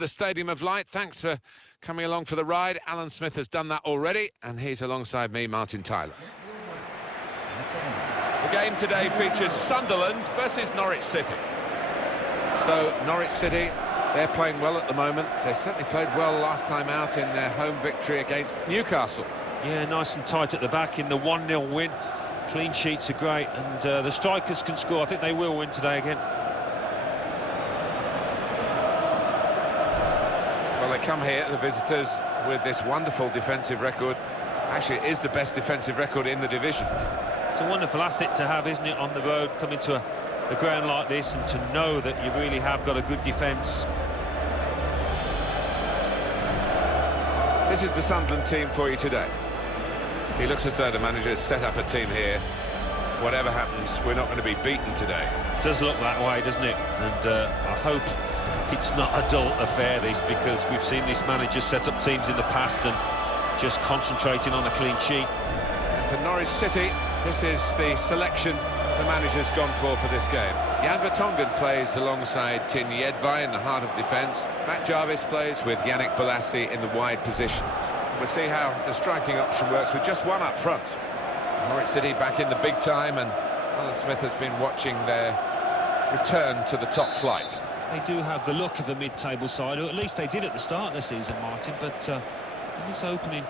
The Stadium of Light. Thanks for coming along for the ride. Alan Smith has done that already, and he's alongside me, Martin Tyler. The game today features Sunderland versus Norwich City. So, Norwich City, they're playing well at the moment. They certainly played well last time out in their home victory against Newcastle. Yeah, nice and tight at the back in the 1-0 win. Clean sheets are great, and the strikers can score. I think they will win today again. Well, they come here, the visitors, with this wonderful defensive record. Actually, it is the best defensive record in the division. It's a wonderful asset to have, isn't it, on the road, coming to a ground like this, and to know that you really have got a good defence. This is the Sunderland team for you today. He looks as though the manager's set up a team here. Whatever happens, we're not going to be beaten today. It does look that way, doesn't it? And I hope it's not a dull affair, this, because we've seen this manager set up teams in the past and just concentrating on a clean sheet. And for Norwich City, this is the selection the manager's gone for this game. Jan Vertonghen plays alongside Tin Jedvaj in the heart of defence. Matt Jarvis plays with Yannick Bolasie in the wide positions. We'll see how the striking option works with just one up front. Norwich City back in the big time, and Alan Smith has been watching their return to the top flight. They do have the look of the mid-table side, or at least they did at the start of the season, Martin, but in this opening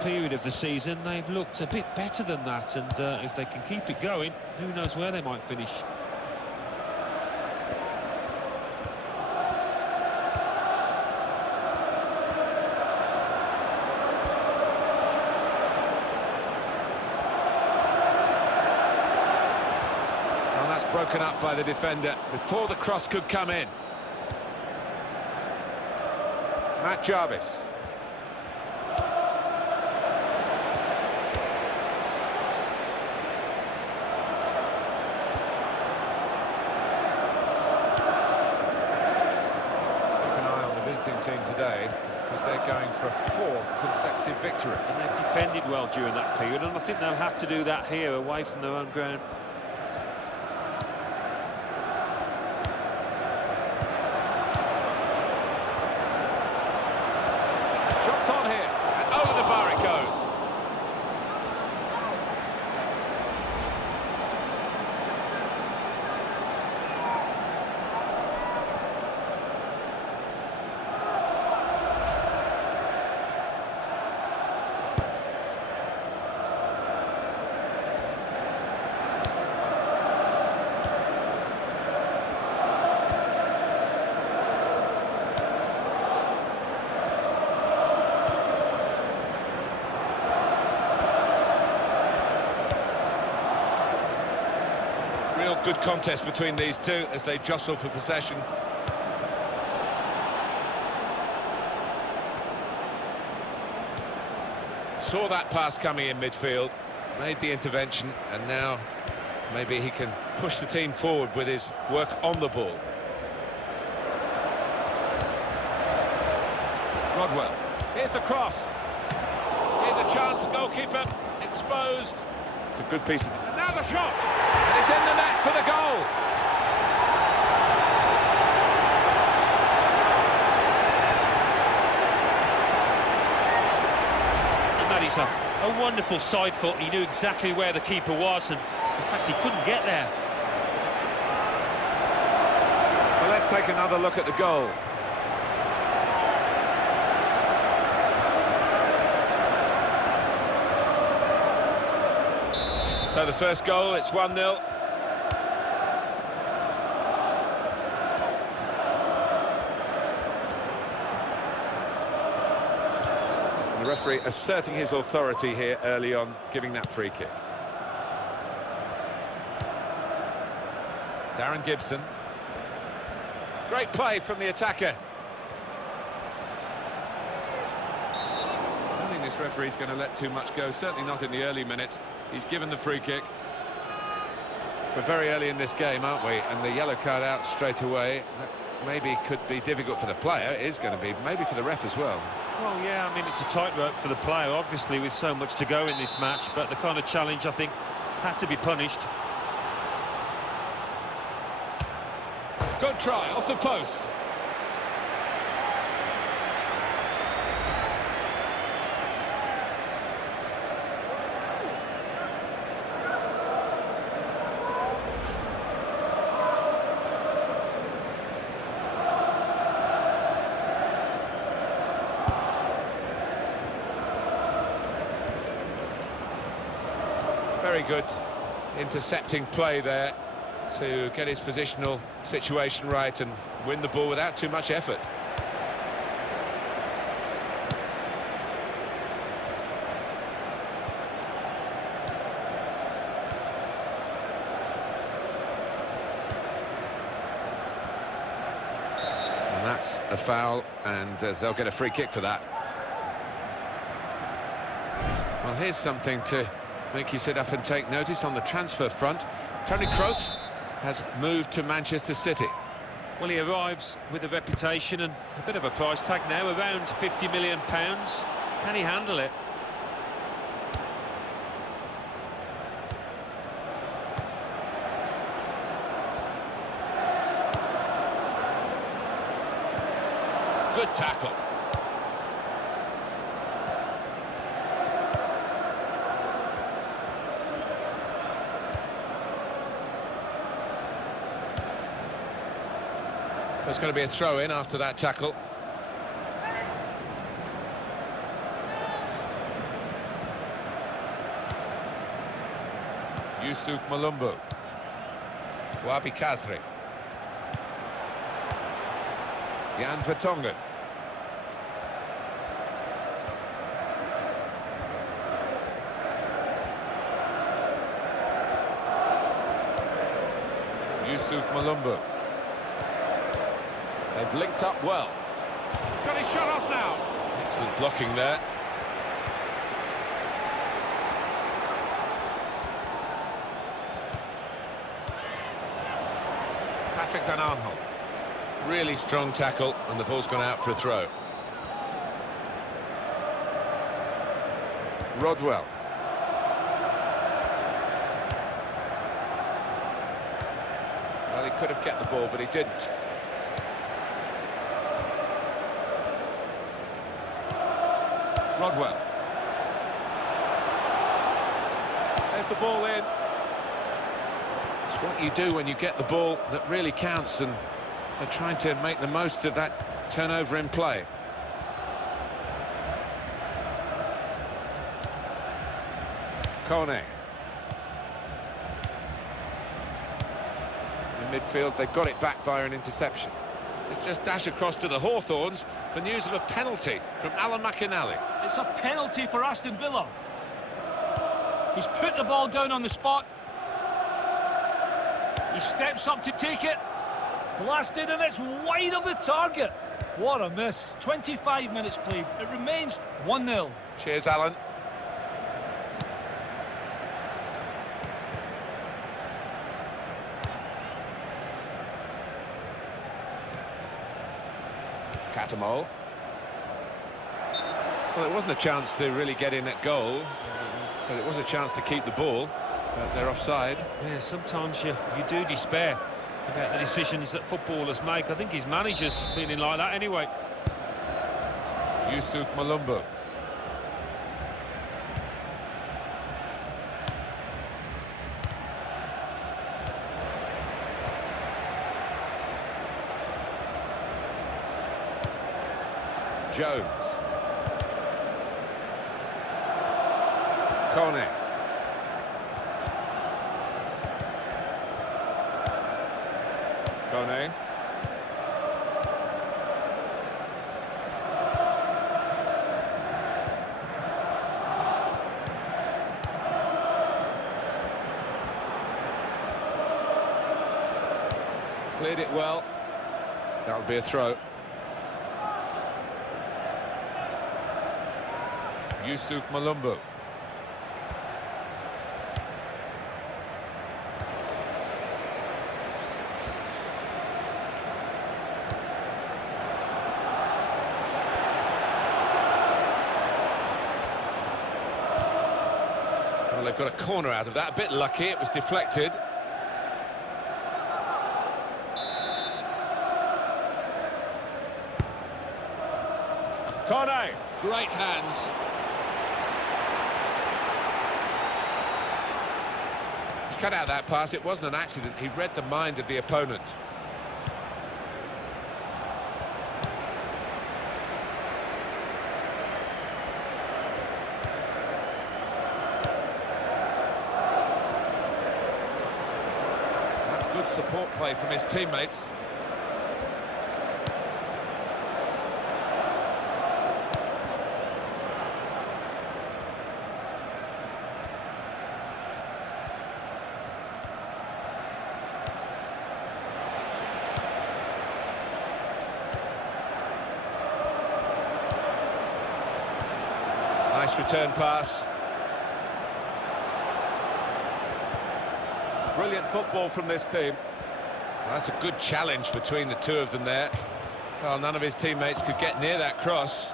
period of the season, they've looked a bit better than that, and if they can keep it going, who knows where they might finish. Well, that's broken up by the defender before the cross could come in. Matt Jarvis. Team today, because they're going for a fourth consecutive victory. And they've defended well during that period, and I think they'll have to do that here, away from their own ground. Shots on here, and over the bar it goes. Real good contest between these two as they jostle for possession. Saw that pass coming in midfield, made the intervention, and now maybe he can push the team forward with his work on the ball. Rodwell, here's the cross. Here's a chance, the goalkeeper exposed. It's a good piece of... And now the shot! And it's in the net for the goal! And that is a wonderful side foot. He knew exactly where the keeper was, and in fact he couldn't get there. Well, let's take another look at the goal. So the first goal, it's 1-0. The referee asserting his authority here early on, giving that free kick. Darren Gibson. Great play from the attacker. I don't think this referee's going to let too much go, certainly not in the early minutes. He's given the free kick. We're very early in this game, aren't we? And the yellow card out straight away. That maybe could be difficult for the player. It is going to be, maybe for the ref as well. Well, yeah, I mean, it's a tightrope for the player, obviously, with so much to go in this match. But the kind of challenge, I think, had to be punished. Good try, off the post. very good intercepting play there to get his positional situation right and win the ball without too much effort. And that's a foul, and they'll get a free kick for that. Well, here's something to make you sit up and take notice on the transfer front. Toni Kroos has moved to Manchester City. Well, he arrives with a reputation and a bit of a price tag now, around £50 million. Can he handle it? Good tackle. There's going to be a throw-in after that tackle. Yusuf Malumbu. Wabi Kazri. Jan Vertonghen. Yusuf Malumbu. They've linked up well. He's got his shot off now. Excellent blocking there. Patrick Van Aanholt. Really strong tackle, and the ball's gone out for a throw. Rodwell. Well, he could have kept the ball, but he didn't. Rodwell. There's the ball in. It's what you do when you get the ball that really counts, and they're trying to make the most of that turnover in play. Kone. In midfield, they've got it back via an interception. It's just dash across to the Hawthorns for news of a penalty from Alan McInally. It's a penalty for Aston Villa. He's put the ball down on the spot. He steps up to take it. Blasted, and it's wide of the target. What a miss. 25 minutes played. It remains 1-0. Cheers, Alan. Catamol. Well, it wasn't a chance to really get in at goal, but it was a chance to keep the ball. But they're offside. Yeah, sometimes you do despair about the decisions that footballers make. I think his manager's feeling like that anyway. Yusuf Malumbu. Jones. Kone. Kone. Cleared it well. That would be a throw. Yusuf Malumbu. Well, they've got a corner out of that. A bit lucky, it was deflected. Kone, great hands. He's cut out that pass. It wasn't an accident. He read the mind of the opponent. support play from his teammates. Nice return pass. Brilliant football from this team. Well, that's a good challenge between the two of them there. Well, none of his teammates could get near that cross.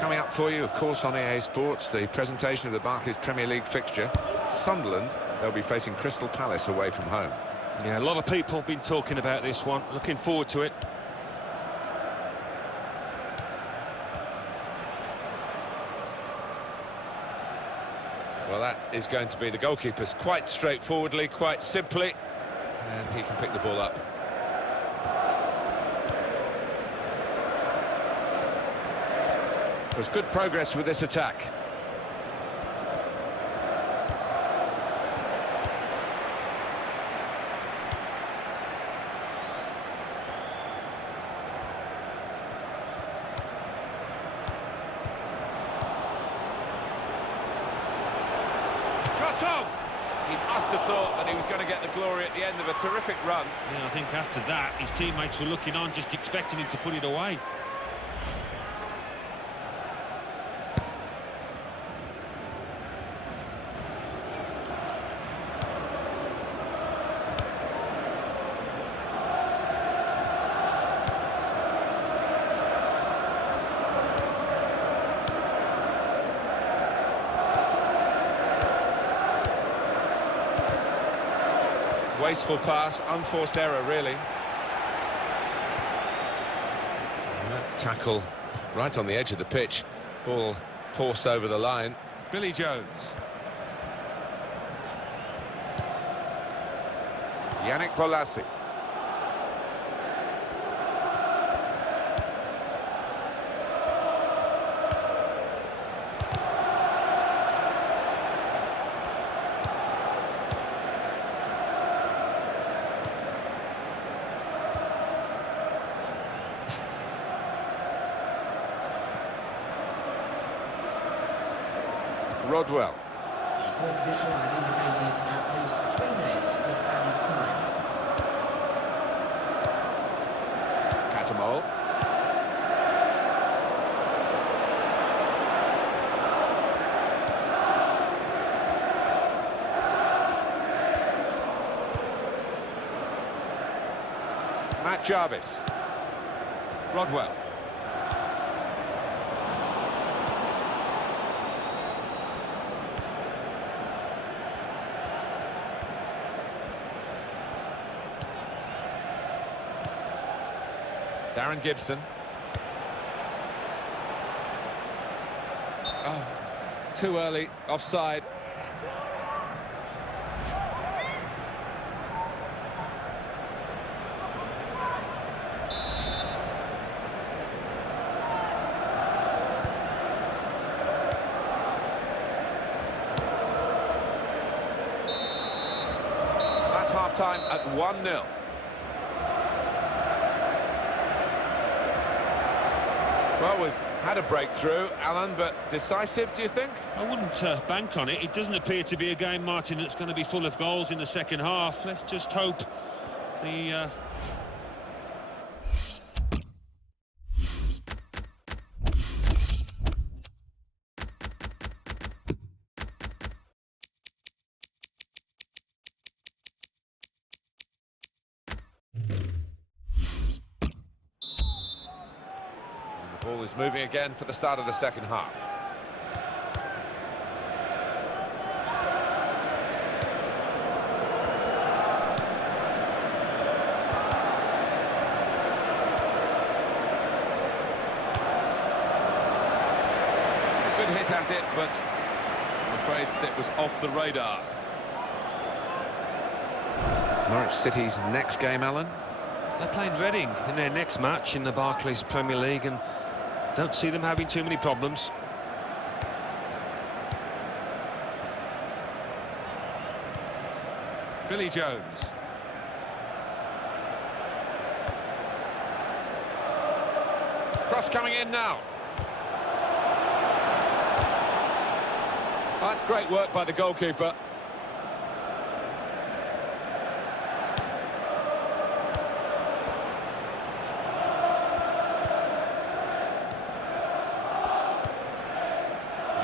Coming up for you, of course, on EA Sports, the presentation of the Barclays Premier League fixture. Sunderland, they'll be facing Crystal Palace away from home. Yeah, a lot of people have been talking about this one. Looking forward to it. Well, that is going to be the goalkeeper's quite straightforwardly, quite simply, and he can pick the ball up. There's good progress with this attack. He must have thought that he was going to get the glory at the end of a terrific run. Yeah, I think after that, his teammates were looking on, just expecting him to put it away. Wasteful pass, unforced error, really. And that tackle right on the edge of the pitch. Ball forced over the line. Billy Jones. Yannick Bolasie. Rodwell. Catamol. Matt Jarvis. Rodwell. Darren Gibson. Oh, too early, offside. That's half-time at 1-0. Well, we've had a breakthrough, Alan, but decisive, do you think? I wouldn't bank on it. It doesn't appear to be a game, Martin, that's going to be full of goals in the second half. Let's just hope the... Ball is moving again for the start of the second half. Good hit at it, but I'm afraid it was off the radar. Norwich City's next game, Alan? They're playing Reading in their next match in the Barclays Premier League, and don't see them having too many problems. Billy Jones. Cross coming in now. That's great work by the goalkeeper.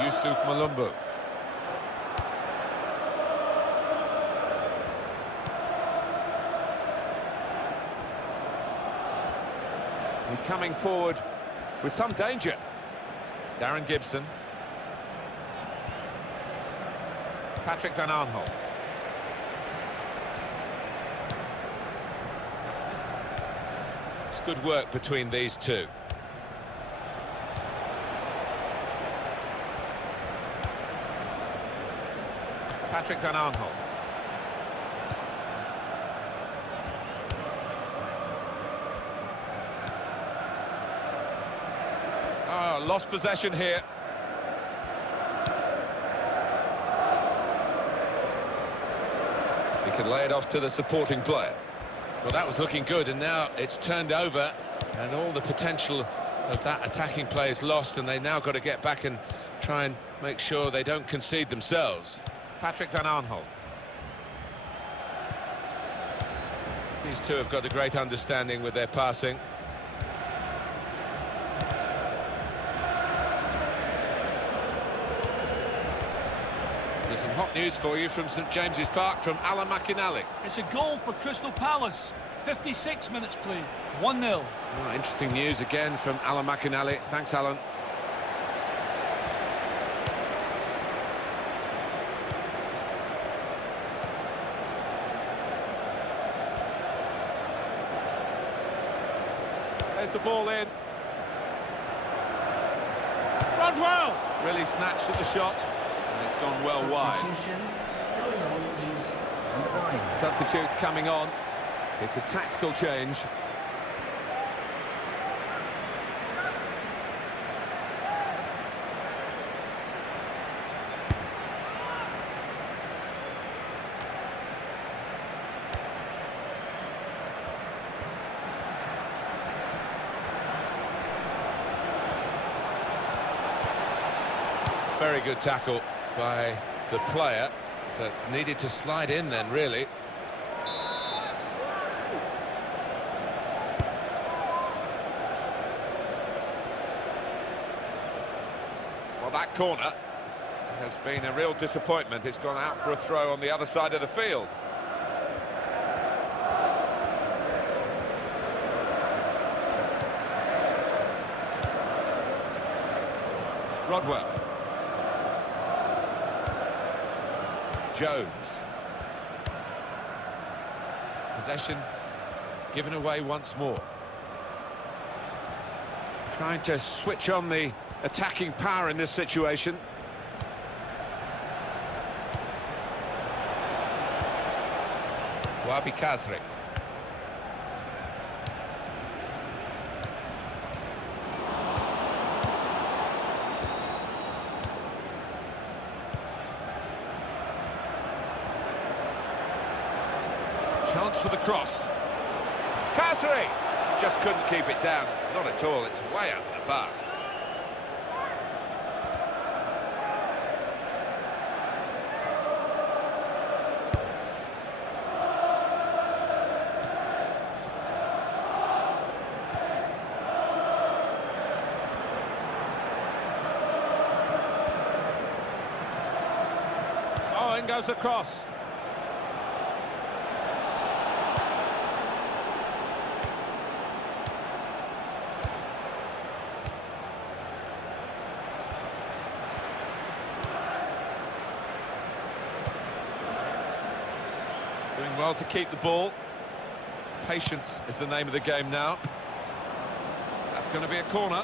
Yusuf Malumbu. He's coming forward with some danger. Darren Gibson. Patrick Van Aanholt. It's good work between these two. Patrick Van Aanholt. Oh, lost possession here. He can lay it off to the supporting player. Well, that was looking good, and now it's turned over, and all the potential of that attacking play is lost, and they now got to get back and try and make sure they don't concede themselves. Patrick Van Aanholt. These two have got a great understanding with their passing. There's some hot news for you from St James's Park from Alan McInally. It's a goal for Crystal Palace. 56 minutes played. 1-0. Oh, interesting news again from Alan McInally. Thanks, Alan. There's the ball in. Runs well! Really snatched at the shot, and it's gone well wide. Substitute coming on. It's a tactical change. Very good tackle by the player that needed to slide in then, really. Well, that corner has been a real disappointment. It's gone out for a throw on the other side of the field. Rodwell. Jones. Possession given away once more. Trying to switch on the attacking power in this situation. Wabi Kazri. Chance for the cross. Kazri! Just couldn't keep it down. Not at all, it's way over the bar. Oh, in goes the cross. Doing well to keep the ball. Patience is the name of the game now. That's going to be a corner.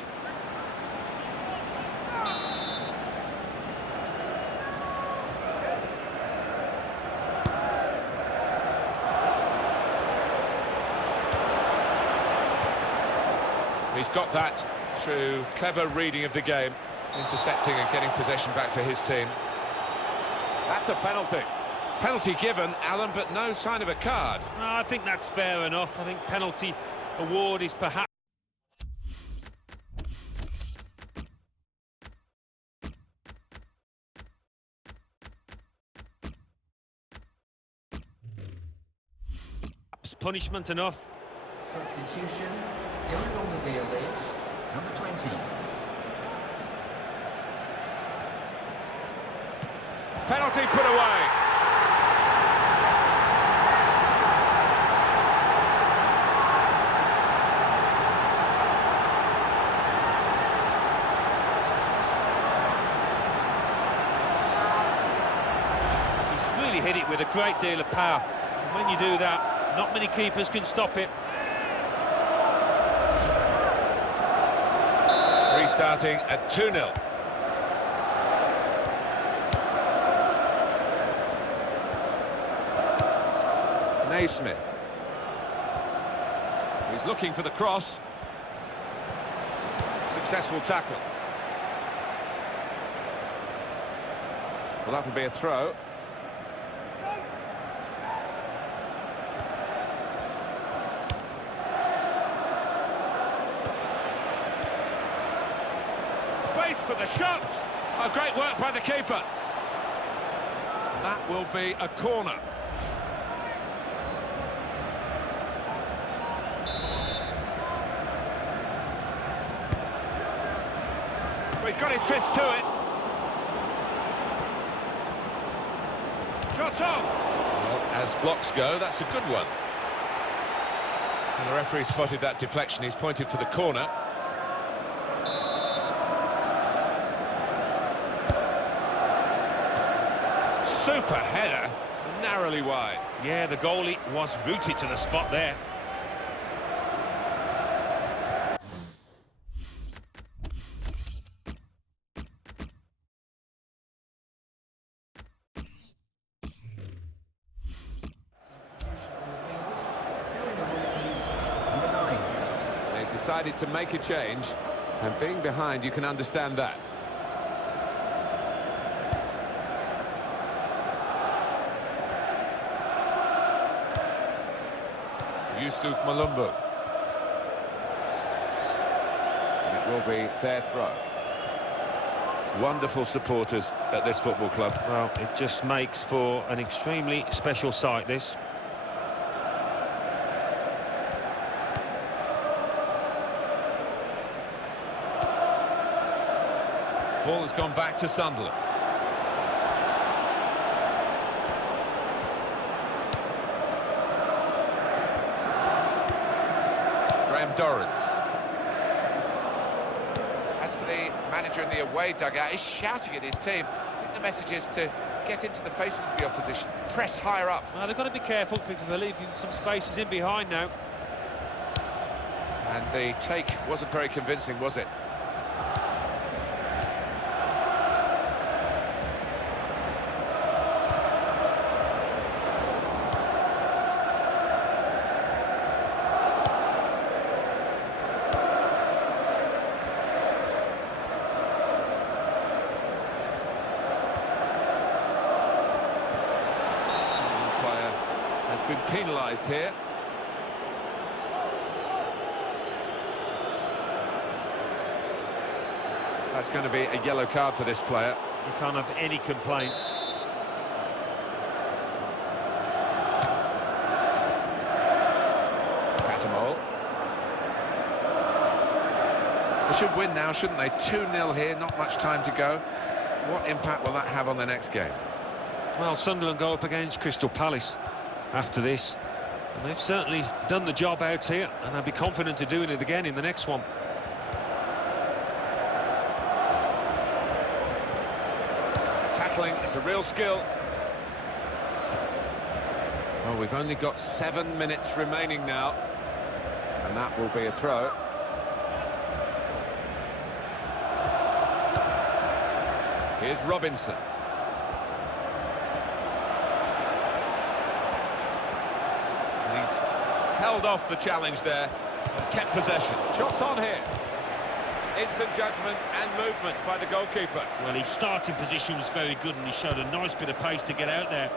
He's got that through clever reading of the game, intercepting and getting possession back for his team. That's a penalty. Penalty given, Alan, but no sign of a card. I think that's fair enough. I think penalty award is perhaps... punishment enough. Substitution, going on the field is number 20. Penalty put away. He's really hit it with a great deal of power. And when you do that, not many keepers can stop it. Restarting at 2-0. Naismith. He's looking for the cross. Successful tackle. Well, that'll be a throw. Space for the shot. Oh, great work by the keeper. That will be a corner. He's got his fist to it. Shot on. Well, as blocks go, that's a good one. And the referee spotted that deflection. He's pointed for the corner. Super header, narrowly wide. Yeah, the goalie was rooted to the spot there. They've decided to make a change, and being behind, you can understand that. Yusuf Malumbu. And it will be their throw. Wonderful supporters at this football club. Well, it just makes for an extremely special sight, this. Ball has gone back to Sunderland. Dorrans. As for the manager in the away dugout, he's shouting at his team. I think the message is to get into the faces of the opposition, press higher up. Well, they've got to be careful because they're leaving some spaces in behind now. And the take wasn't very convincing, was it? Been penalised here. That's going to be a yellow card for this player. You can't have any complaints. Catamol. They should win now, shouldn't they? 2-0 here, not much time to go. What impact will that have on the next game? Well, Sunderland go up against Crystal Palace after this, and they've certainly done the job out here, and I'd be confident of doing it again in the next one. Tackling is a real skill. Well, we've only got 7 minutes remaining now, and that will be a throw. Here's Robinson. Held off the challenge there and kept possession. Shots on here. Instant judgment and movement by the goalkeeper. Well, his starting position was very good and he showed a nice bit of pace to get out there.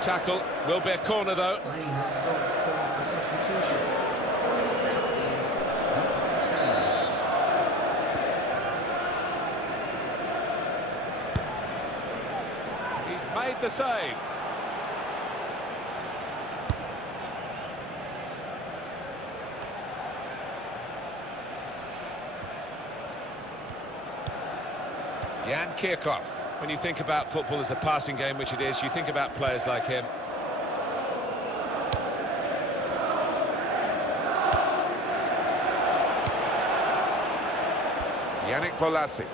Good tackle. Will be a corner, though. Play has stopped for the substitution. That is number 27. He's made the save. Jan Kirchhoff. When you think about football as a passing game, which it is, you think about players like him. Yannick Bolasie.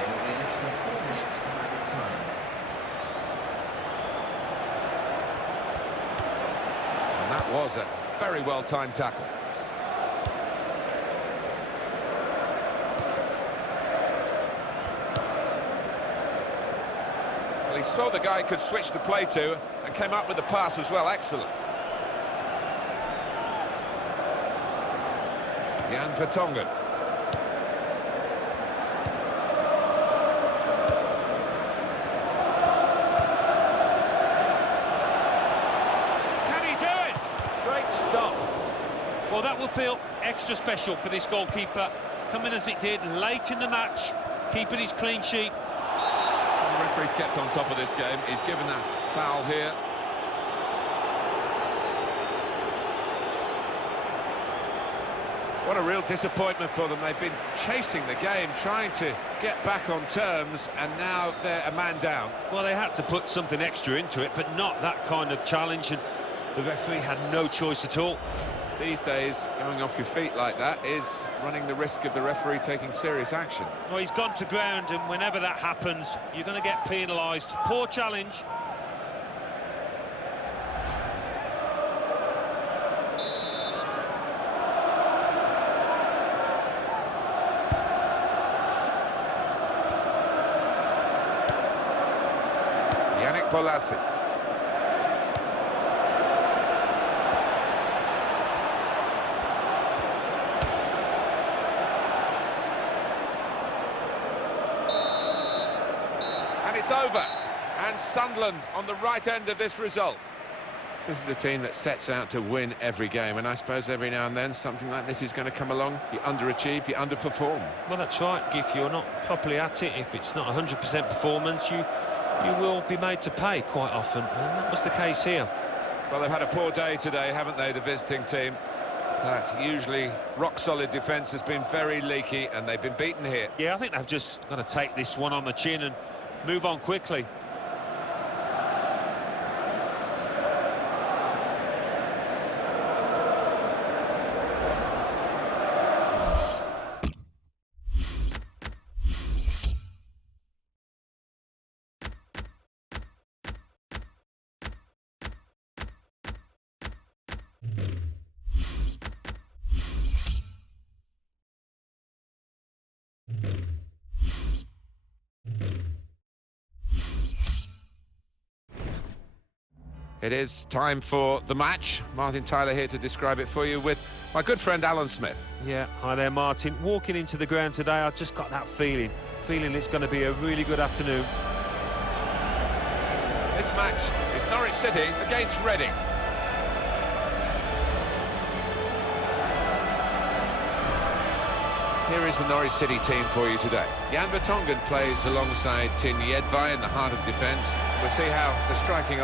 There will be an extra 4 minutes of added time. And that was a very well-timed tackle. Well, he saw the guy could switch the play to and came up with the pass as well. Excellent. Jan Vertonghen. Can he do it? Great stop. Well, that will feel extra special for this goalkeeper, coming as it did late in the match, keeping his clean sheet. The referee's kept on top of this game. He's given a foul here. What a real disappointment for them. They've been chasing the game, trying to get back on terms, and now they're a man down. Well, they had to put something extra into it, but not that kind of challenge, and the referee had no choice at all. These days, going off your feet like that is running the risk of the referee taking serious action. Well, he's gone to ground, and whenever that happens, you're going to get penalised. Poor challenge. Yannick Bolasie. And it's over. And Sunderland on the right end of this result. This is a team that sets out to win every game, and I suppose every now and then something like this is going to come along. You underachieve, you underperform. Well, that's right. If you're not properly at it, if it's not 100% performance, you will be made to pay quite often, and that was the case here. Well, they've had a poor day today, haven't they, the visiting team? That usually rock-solid defence has been very leaky, and they've been beaten here. Yeah, I think they've just got to take this one on the chin and move on quickly. It is time for the match. Martin Tyler here to describe it for you with my good friend Alan Smith. Yeah, hi there, Martin. Walking into the ground today, I just got that feeling it's going to be a really good afternoon. This match is Norwich City against Reading. Here is the Norwich City team for you today. Jan Vertonghen plays alongside Tin Jedvaj in the heart of defence. We'll see how the striking